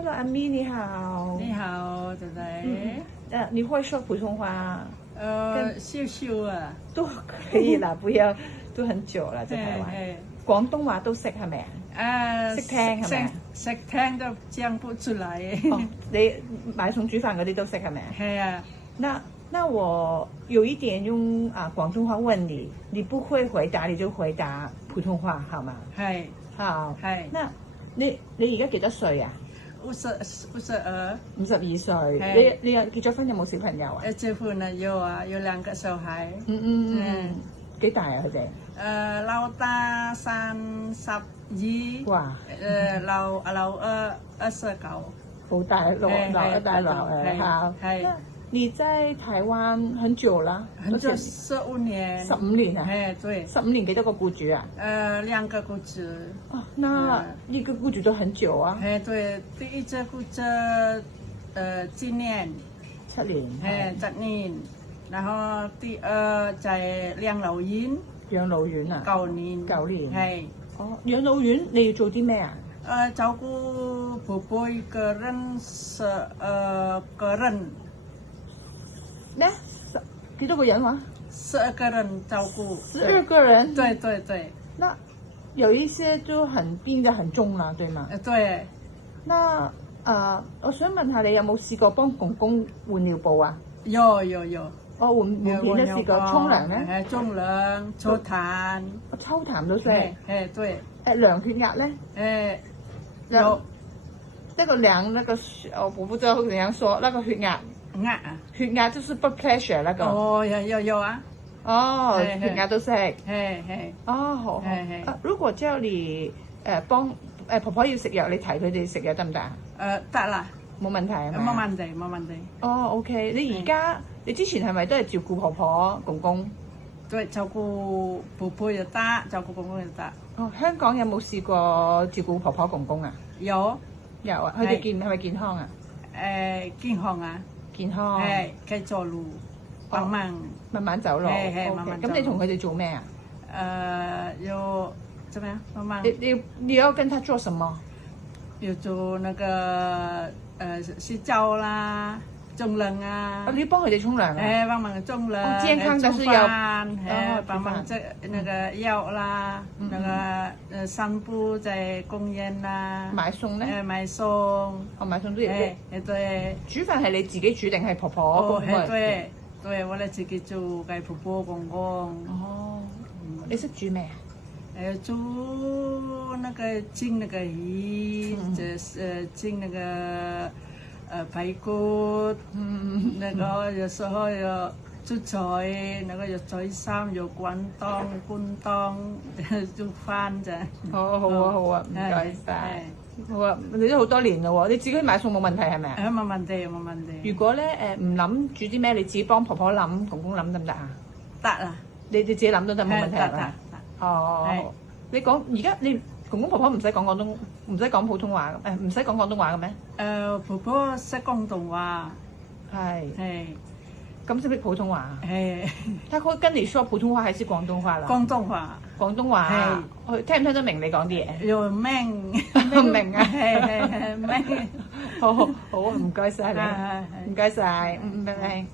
Hello， 阿咪你好。你好，仔仔。你会说普通话？少少啊。都可以啦，不要都很久啦，在台灣。廣東話都識係咪啊？識聽係咪啊？識聽都講不出來。你買餸煮飯嗰啲都識係咪啊？係啊。那我有一點用廣東話問你，你不會回答你就回答普通話好嗎？係。好。係。那你而家幾多歲啊？52。52歲。你結咗婚有冇小朋友啊？結婚了有啊，有2個小孩。幾大啊佢哋？老大32。哇！老二29。好大老一大老好。你在台灣很久啦？很久，15年。15年啊？對。15年幾多個僱主啊？2個僱主。哦，那一個僱主都很久啊？對，第一隻僱主今年7年。7年，然後第二就係養老院。養老院啊？9年。係。哦，養老院你要做啲咩啊？照顧婆婆一個人個人。咩？幾多個人話？12個人照顧。12個人？對。那有一些就病得很重啦，對嗎？對。那我想問下你有冇試過幫公公換尿布啊？有。換片都試過，沖涼咧？沖涼、抽痰。抽痰都識？對。量血壓咧？有。那個量我不知道怎樣說，那個血壓。血壓就是 blood pressure 那個。哦，有啊。哦，血壓都識。哦，好。如果叫你幫婆婆要食藥，你提佢哋食藥得唔得啊？得啦，冇問題係咪？冇問題。哦 ，OK。你之前係咪都係照顧婆婆公公？對，照顧婆婆又得，照顧公公又得。哦，香港有冇試過照顧婆婆公公啊？有啊。佢哋係咪健康啊？健康啊。健康。繼續路，慢慢走路。慢慢走。咁你同佢哋做咩啊？要怎麼樣？慢慢。你要跟他做什麼？要做那個洗澡啦，沖涼啊。你要幫佢哋沖涼啊？幫忙沖涼。健康就是要幫忙這那個藥啦，那個散步在公園啦。買餸咧？買餸。買餸都要識。對。煮飯係你自己煮定係婆婆？對，我哋自己做，給婆婆公公。哦。你識煮咩啊？煮那個蒸那個魚，蒸那個排骨，那個有時候有煮菜，那個有菜衫，有滾湯煮飯啫。好啊，唔該晒。好啊，你都好多年啦喎，你自己買餸冇問題係咪啊？冇問題。如果咧唔諗煮啲咩，你自己幫婆婆諗、公公諗得唔得啊？得啦，你自己諗都得，冇問題係咪？哦，你講而家你公公婆婆唔使講廣東，唔使講普通話唔使講廣東話嘅咩？婆婆識廣東話。係。咁識唔識普通話？他會跟你說普通話還是廣東話啦？廣東話。廣東話。聽唔聽得明你講啲嘢？又明。明啊。明。好啊，唔該晒你。唔該晒，拜拜。